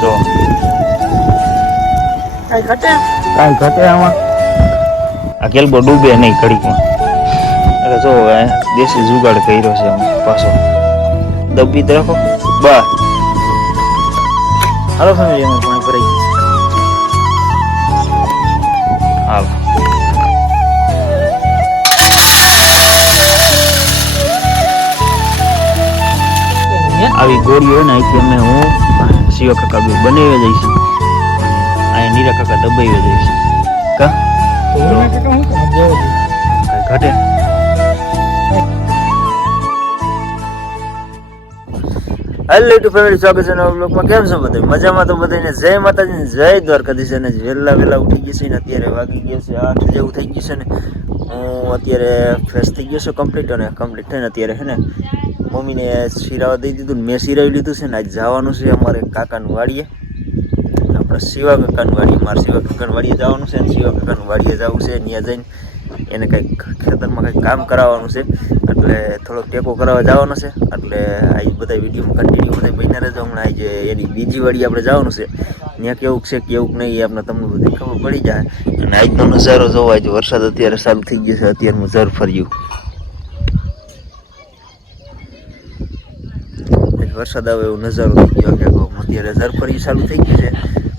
જો કાઈ ઘટે આમાં આ કેલ્બો ડૂબે નહીં ઘડીકમાં એટલે જો દેશી જુગાડ કર્યો છે આમ પાછો દબી જ રાખો બસ હાલો ફેમિલી એમાં પાણી ભરાઈ હાલો આવી ગોળી હોય ને અહીંથી અમે હું શિવ કાકા બી બનાવી જઈશું અહીંયા નીરા કાકા દબાઈ જઈશું કા ઘટે હેલો ટુ ફેમિલી, સ્વાગત છે નવા બ્લોગમાં. કેમ છો બધા? મજામાં તો બધાને જય માતાજી, જય દ્વારકાધીશ. અને વહેલા ઉઠી ગઈ છે ને અત્યારે વાગી ગયો છે 8 જેવું થઈ ગયું છે ને હું અત્યારે ફ્રેશ થઈ ગયો છું કમ્પ્લીટ. અને કમ્પ્લીટ થઈને અત્યારે છે ને મમ્મીને શિરાવા દઈ દીધું ને મેં શિરાવી લીધું છે ને આજ જવાનું છે અમારે કાકાનું વાડીએ, આપણે શિવા કાકાનું વાડીએ, મારે શિવા કાકાનું વાડીએ જવાનું છે ને શિવા કાકાનું વાડીએ જવું છે. ત્યાં જઈને એને કંઈક ખેતરમાં કંઈક કામ કરાવવાનું છે એટલે થોડોક ટેકો કરાવવા જવાનો છે. એટલે આ બધા વિડીયોમાં કન્ટિન્યુ બધા બન્યા રહેજો. હમણાં આ જે એની બીજી વાડી આપણે જવાનું છે ત્યાં કેવું છે કેવું નહીં એ આપણે તમને બધી ખબર પડી જાય. અને આજનો નજારો જોવો, આજે વરસાદ અત્યારે ચાલુ થઈ ગયો છે, અત્યારનું ઝર ફર્યું વરસાદ આવે એવો નજારો થઈ ગયો કે અત્યારે ઝર ફર્યું ચાલુ થઈ ગયું છે.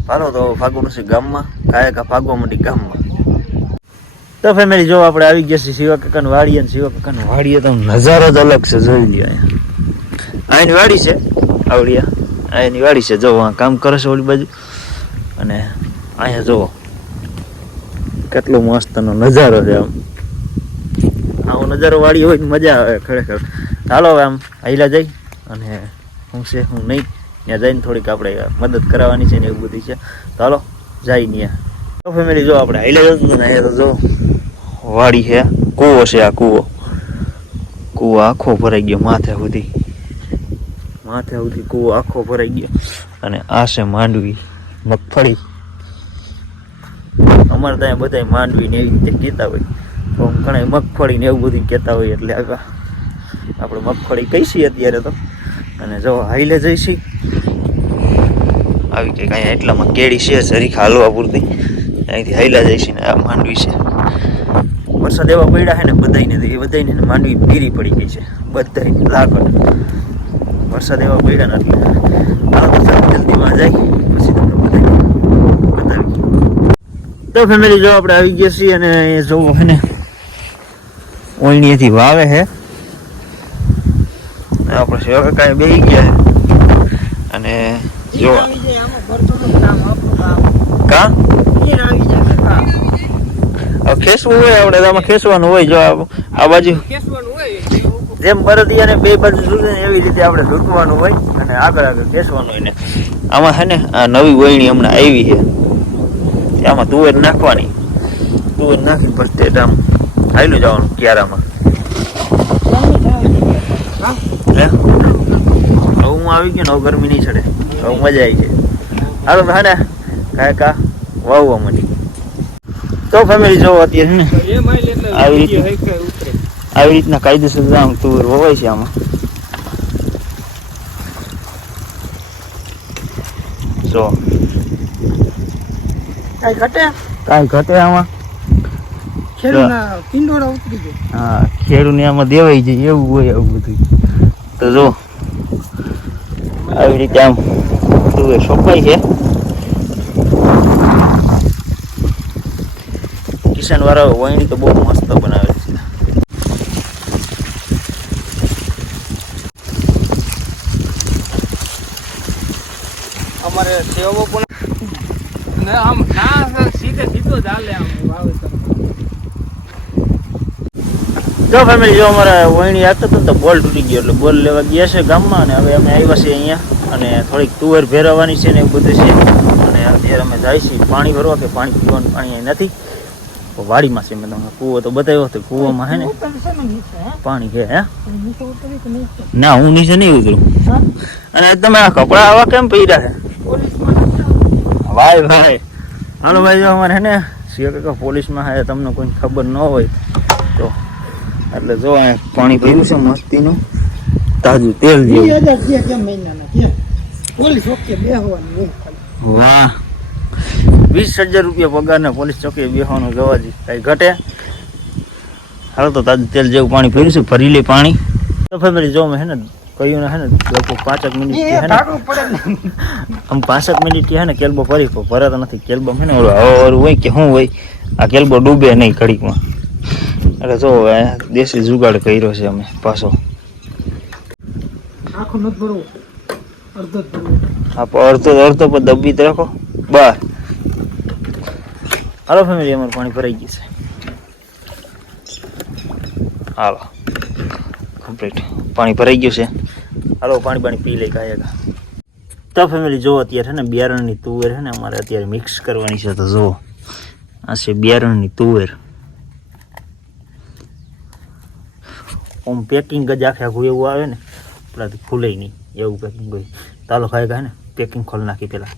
હાલો તો ભાગવાનું છે ગામમાં, કાયકા ભાગવા માંડી ગામમાં. તો ફેમિલી જો આપણે આવી ગયા છીએ શિવા કાકાની વાડીએ, અને શિવા કાકાની વાડીએ તો નજારો જ અલગ છે. જોઈ લ્યો અહીંની વાડી છે, આવડિયા અહીંની વાડી છે. જો આ કામ કરે છે ઓલી બાજુ, અને અહીંયા જુઓ કેટલો મસ્તનો નજારો છે. આવો નજારો વાડી હોય મજા આવે ખરેખર. ચાલો હવે આમ હાઈલા જઈ અને હું છે હું નહીં ત્યાં જઈને થોડીક આપણે મદદ કરાવવાની છે ને એવું બધી છે. ચાલો જાય ત્યાં. તો ફેમિલી જો આપણે હાઈલા જતું ને અહીંયા તો જો વાડી છે, કૂવો છે. આ કૂવો આખો ભરાઈ ગયો માથે સુધી કૂવો આખો ભરાઈ ગયો. અને આ છે માંડવી, મગફળી. અમારે ત્યાં બધા માંડવી ને એવી રીતે કહેતા હોય, તો ઘણા મગફળી ને એવું બધું કહેતા હોય એટલે આગળ આપણે મગફળી કહીશી અત્યારે તો. અને જો હાઈલે જઈશી આવી કંઈક અહીંયા એટલામાં કેળી છે જરીક હાલવા પૂરતી, અહીંથી હાઈલા જઈશી ને આ માંડવી છે. વરસાદ એવા પડ્યા છે ને બધાને એ બધાને માંડવી પીરી પડી ગઈ છે બધાને લાકડ. વરસાદ એવા પડ્યા ને એટલે હાલો તો જલ્દીમાં જાય પછી તમને બધાને બતાવી. તો ફેમિલી જો આપણે આવી ગયા છીએ અને એ જોવો છે ને ઓળણીએથી વાવે છે. આપણે સેવા કાંઈ બેસી ગયા છે અને જો કા ખેસવું હોય આપણે આમાં ખેસવાનું હોય. જો આ બાજુ જેમ બરદિયાને બે બાજુ સુધી એવી રીતે આપણે ઝૂકવાનું હોય અને આગળ ખેસવાનું હોય ને. આમાં છે ને આ નવી વળણી હમણાં આવી છે, આમાં તુવેર નાખવાની, તુવેર નાખી પછી આમ હાઈલું જવાનું ક્યારામાં. હું આવી ગયો ને હવે ગરમી નહીં ચડે, હવે મજા આવી ગઈ. હાલો હે ને કાંઈ વાવવા માંડી. તો ફેમિલી જોવો અત્યારે ને આવી રીતના કાયદેસર આમ તુવેર વવાય છે. આમાં જો કાંઈ ઘટે આમાં. હા, ખેડૂને આમાં દેવાઈ જાય એવું હોય આવું બધું. તો જો આવી રીતે આમ તુવેર સોંપાય છે. કિસાન વાળા વહીણી તો બહુ મસ્ત બનાવે છે. અમારે સેવો પણ આમ ના સીધો ચાલે આમ વાવેતર. જો ફેમિલી જો અમારે વહીણી આવતો હતો ને તો બોલ તૂટી ગયો એટલે બોલ લેવા ગયા છે ગામમાં. અને હવે અમે આવ્યા છીએ અહીંયા અને થોડીક તુવેર ભેરવવાની છે ને એવું બધું છે. અને અત્યારે અમે જાય છીએ પાણી ભરવા, કે પાણી પીવાનું પાણી અહીં નથી વાડીમાં છે. મેં તમને કૂવો તો બતાવ્યો હતો, કૂવામાં છે ને પાણી છે. હે ના, હું નીચે નહીં ઉતરું. અને તમે આ કપડા આવા કેમ પહેર્યા છે ભાઈ? હાલો ભાઈ જો અમારે છે ને શિવ કાકા પોલીસમાં છે, તમને કોઈ ખબર ન હોય તો. એટલે જો અહીંયા પાણી ભર્યું છે મસ્તીનું તાજું તેલ જેવું. વાહ 20,000 રૂપિયા પગાર ને પોલીસ ચોકી બેહવાનું જવાજી કઈ ઘટે. હાલો તો તાજું તેલ જેવું પાણી પીર્યું છે, ભરી લે પાણી. તો ફેમિલી જો મેં હે ને કહ્યું ને હે ને લગભગ 5 મિનિટ હે ને આમ 5 મિનિટ હે ને કેલ્બો ભરી ભરાતો નથી. કેલ્બો હે ને ઓલું હવારું હોય કે શું હોય, આ કેલ્બો ડૂબે નહીં ઘડીકમાં. એટલે જો દેશી જુગાડ કર્યો છે અમે પાછો. અડધો પર દબી જ રાખો બસ. હાલો ફેમિલી અમારું પાણી ભરાઈ ગયું છે. હાલો કમ્પ્લીટ પાણી ભરાઈ ગયું છે. હાલો પાણી પી લઈ કાંઈ. તો ફેમિલી જો અત્યારે છે ને બિયારણની તુવેર છે ને અમારે અત્યારે મિક્સ કરવાની છે. તો જો આ છે બિયારણની તુવેર. ઓમ પેકિંગ જ આખે આખું એવું આવે ને આપણાથી ખુલે નહીં એવું પેકિંગ હોય. ચાલો ખાઈ ગયા ને પેકિંગ ખોલી નાખી પેલા.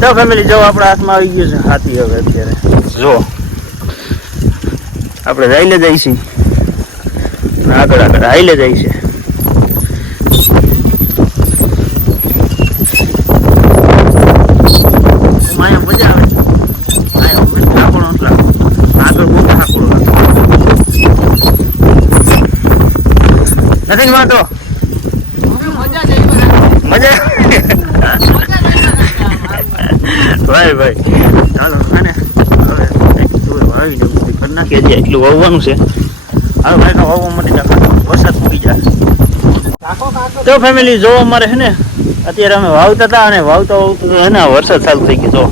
તો ફેમિલી જો આપણા હાથમાં આવી ગયું છે હાથી. હવે અત્યારે જો આપણે રાઈલે જાય છે, આગળ હાઈલે જાય છે. માયા મજા આવે છે. આગળ બહુ ઠાકોરો નથી વાંધો મજા ભાઈ. ચાલો અને હવે વાવી દઉં કરી નાખીએ. હજી એટલું વાવવાનું છે. હવે ભાઈ વાવવા માટે વરસાદ મૂકી જાય. તો ફેમિલી જો અમારે છે ને અત્યારે અમે વાવતા હતા અને વાવતા ને વરસાદ ચાલુ થઈ ગયો. જો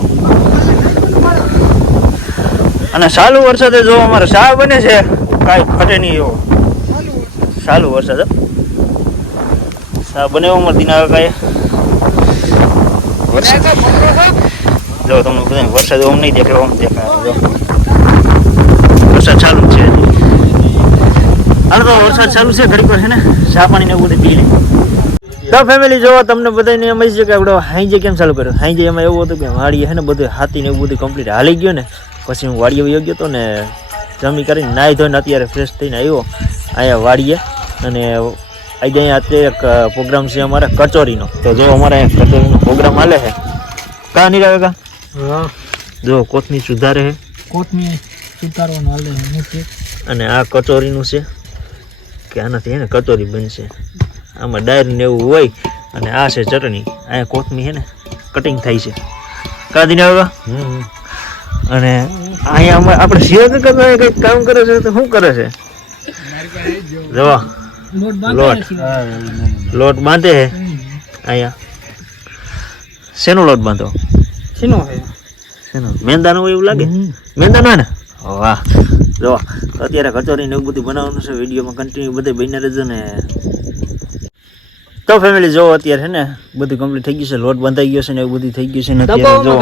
અને ચાલુ વરસાદે જો અમારે શા બને છે કાંઈ ખટે નહીં એવો ચાલુ વરસાદ શા બને એવો અમારે દિના કાંઈ વરસાદ. જો તમને બધા વરસાદ ઓમ નહીં દેખાય, ઓમ દેખાય. જો વરસાદ ચાલુ છે. હાલ તો વરસાદ ચાલુ છે ઘડી પર છે ને ચા પાણી ને એવું બધું પી લે. તો ફેમિલી જો તમને બધાને એમ છે કે આપણે હાઈજે કેમ ચાલુ કર્યો. હાઈજે એમાં એવું હતું કે વાડીએ છે ને બધું હાથી ને એવું બધું કમ્પ્લીટ હાલી ગયો ને પછી હું વાડીએ વયો ગયો હતો ને જમી કરીને નાહી ધોઈને અત્યારે ફ્રેશ થઈને આવ્યો અહીંયા વાડીએ. અને આજે અહીંયા અત્યારે એક પ્રોગ્રામ છે અમારે કચોરીનો. તો જો અમારે અહીંયા કચોરીનો પ્રોગ્રામ હાલે છે. કા નહીં આવે કા? હા જો કોથમી સુધારે છે, કોથમી સુધારવાનું હાલે છે. અને આ કચોરીનું છે કે આનાથી હે ને કચોરી બનશે. આમાં ડાયર ને એવું હોય અને આ છે ચટણી. અહીંયા કોથમી છે ને કટિંગ થાય છે. કા દીને આવે? અને અહીંયા આપણે શિયા કરતા કંઈક કામ કરે છે. તો શું કરે છે? જવા લોટ બાંધે છે અહીંયા. શેનો લોટ બાંધો? શેનો મેંદાનો હોય એવું લાગે. મેંદાનો ને? વાહ. જો અત્યારે કચોરી ને એવું બધું બનાવવાનું છે. વિડીયોમાં કન્ટિન્યુ બધે બની રહેજો ને. તો ફેમિલી જો અત્યારે છે ને બધું કમ્પ્લીટ થઈ ગયું છે. લોટ બંધાઈ ગયો છે ને એવું બધું થઈ ગયું છે ને અત્યારે જો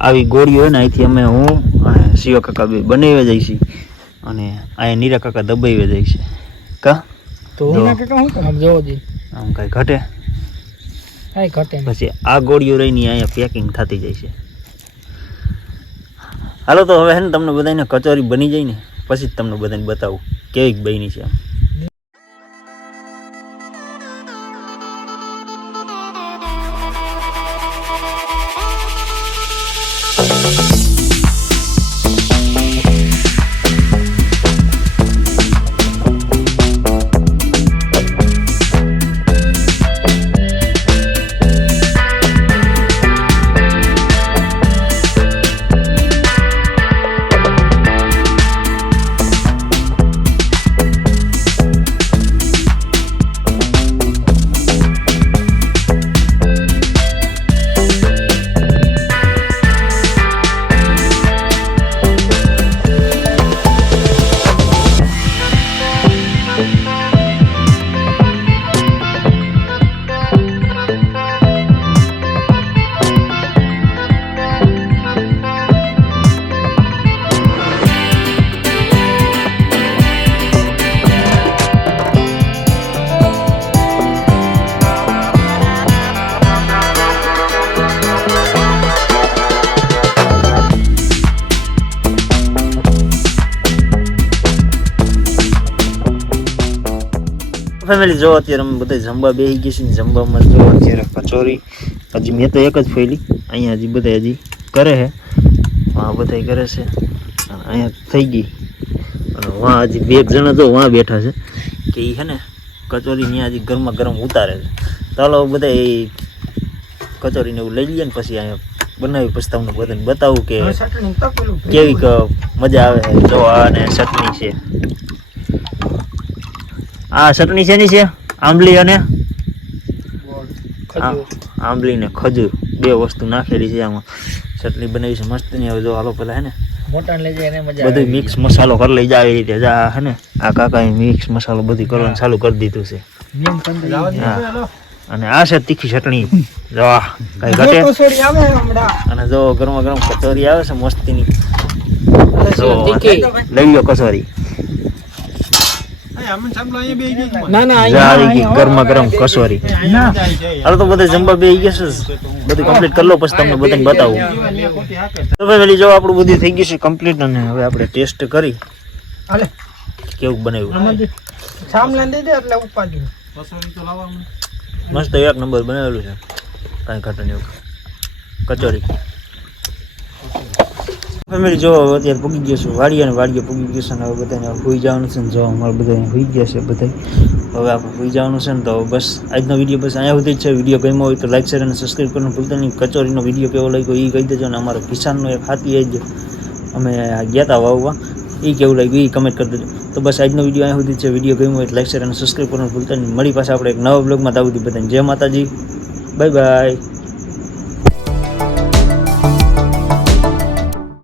આવી ગોળીઓ હોય ને અહીંથી અમે હું અને શિવ કાકા બે બનાવી જાય છે અને અહીંયા નીરા કાકા દબાવી જાય છે. કા તો આમ કઈ ઘટે પછી આ ગોળીઓ રહીને અહીંયા પેકિંગ થતી જાય છે. હાલો તો હવે છે ને તમને બધાને કચોરી બની જાય ને પછી જ તમને બધાને બતાવું કેવી બની છે. ફેમિલી જો અત્યારે અમે બધા જમવા બેસી ગયા છીએ. જમવામાં જો અત્યારે કચોરી હજી મેં તો એક જ ફેલી, અહીંયા હજી બધા હજી કરે છે, વાં બધા કરે છે, અહીંયા થઈ ગઈ. અને વાં હજી 2 જણા તો વાં બેઠા છે કે એ છે ને કચોરી ત્યાં હજી ગરમા ગરમ ઉતારે છે. ચાલો બધા એ કચોરીને એવું લઈ લઈએ ને પછી અહીંયા બનાવી પછી તમને બધાને બતાવું કે કેવી મજા આવે છે. જો આ ને ચટણી છે, આ ચટણી છે ની છે આંબલી અને આંબલી ને ખજૂર 2 વસ્તુ નાખેલી છે આમાં. ચટણી બનાવી છે મસ્ત ની. હવે જો હાલો પેલા હે ને બધું મિક્સ મસાલો કરી લઈ જાય એ રીતે હે ને. આ કાકાએ મિક્સ મસાલો બધું કરવાનું ચાલુ કરી દીધું છે. અને આ છે તીખી ચટણી, જો કઈ ઘટે. અને જો ગરમા ગરમ કચોરી આવે છે મસ્તીની, લઈ લો કચોરી. ગરમા ગરમ કચોરી. હાલો તો બધા જમવા બેસી ગયા છે, બધું કમ્પ્લીટ કરી લો પછી તમને બધાને બતાવું. તો ભાઈ જો આપણું બધું થઈ ગયું છે કમ્પ્લીટ. અને હવે આપણે ટેસ્ટ કરી કેવું બનાવ્યું. મસ્ત 1 નંબર બનાવેલું છે, કાંઈ ઘટે નહીં. કચોરી ફેમિલી જો અત્યારે પૂગી ગયો છું વાડીએ, અને વાડીએ પૂગી ગયો છે. અને હવે બધાને હોઈ જવાનું છે ને. જો અમારે બધા હોઈ ગયા છે બધા, હવે આપણે હોઈ જવાનું છે ને. તો બસ આજનો વિડીયો બસ અહીંયા સુધી જ છે. વિડીયો ગમ્યો હોય તો લાઈક શેર અને સબસ્ક્રાઈબ કરવાનું ભૂલતા નહીં. કચોરીનો વિડીયો કેવો લાગ્યો એ કહી દેજો. અને અમારો કિસાનનો એક હાથી જ અમે ગયા હતા વાવવા, એ કેવું લાગ્યું એ કમેન્ટ કરી દેજો. તો બસ આજનો વિડીયો અહીંયા સુધી જ છે. વિડીયો ગમ્યો હોય તો લાઈક શેર અને સબસ્ક્રાઈબ કરવાનું ભૂલતા નહીં. મળી પાછા આપણે એક નવા બ્લોગમાં. ત્યાં સુધી બધાને જય માતાજી, બાય બાય.